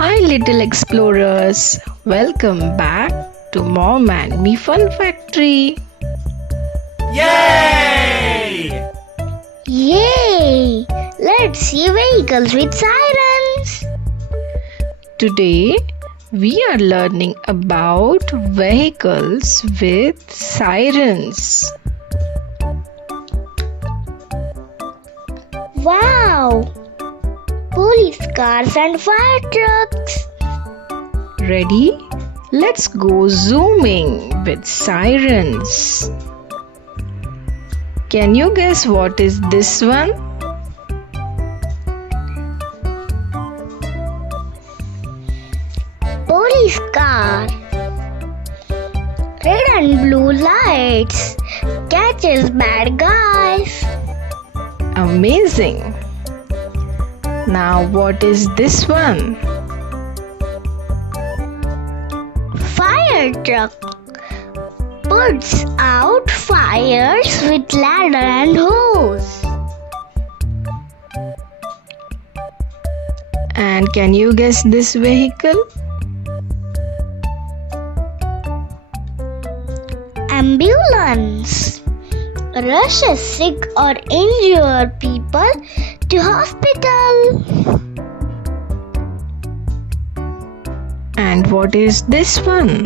Hi little explorers, welcome back to Mom and Me Fun Factory. Yay! Yay! Let's see vehicles with sirens. Today we are learning about vehicles with sirens. Wow! Police cars and fire trucks. Ready? Let's go zooming with sirens. Can you guess what is this one? Police car. Red and blue lights. Catches bad guys. Amazing! Now what is this one? Fire truck. Puts out fires with ladder and hose. And can you guess this vehicle? Ambulance. Rushes sick or injured people to hospital. And what is this one?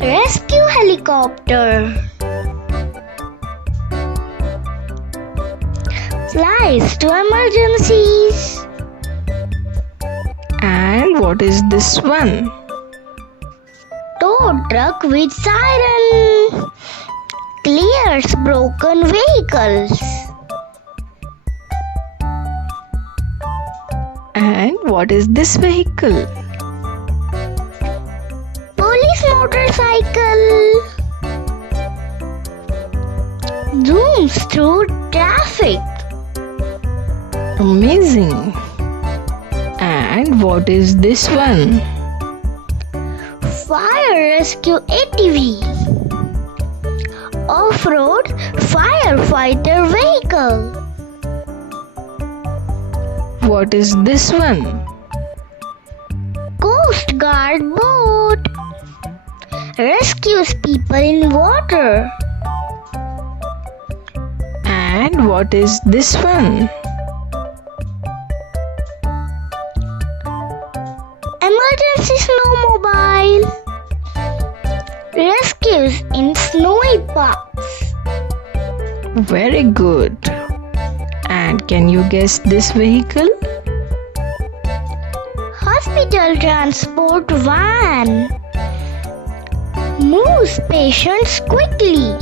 Rescue helicopter. Flies to emergencies. And what is this one? Tow truck with siren. Clears broken vehicles. And what is this vehicle? Police motorcycle. Zooms through traffic. Amazing! And what is this one? Fire rescue ATV. Off-road firefighter vehicle. What is this one? Coast Guard boat. Rescues people in water. And what is this one? Emergency snowmobile. Rescues in snowy parks. Very good! And can you guess this vehicle? Hospital transport van. Moves patients quickly.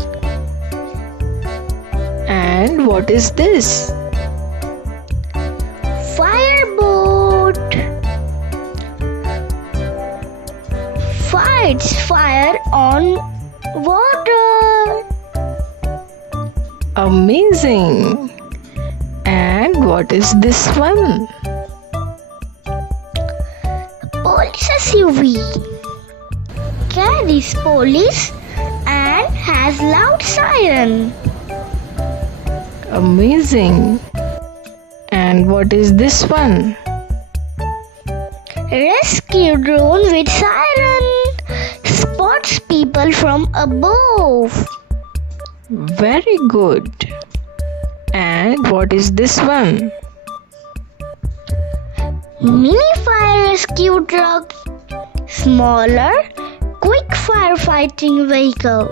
And what is this? Fireboat. Fights fire on water. Amazing! And what is this one? Police SUV. Carries police and has loud siren. Amazing! And what is this one? Rescue drone with siren. Spots people from above. Very good! And what is this one? Mini fire rescue truck. Smaller, quick firefighting vehicle.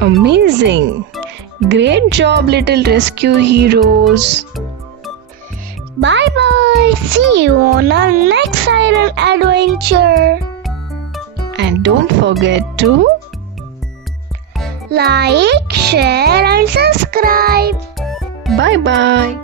Amazing! Great job, little rescue heroes! Bye bye. See you on our next siren adventure. And don't forget to Like, share and subscribe. bye bye!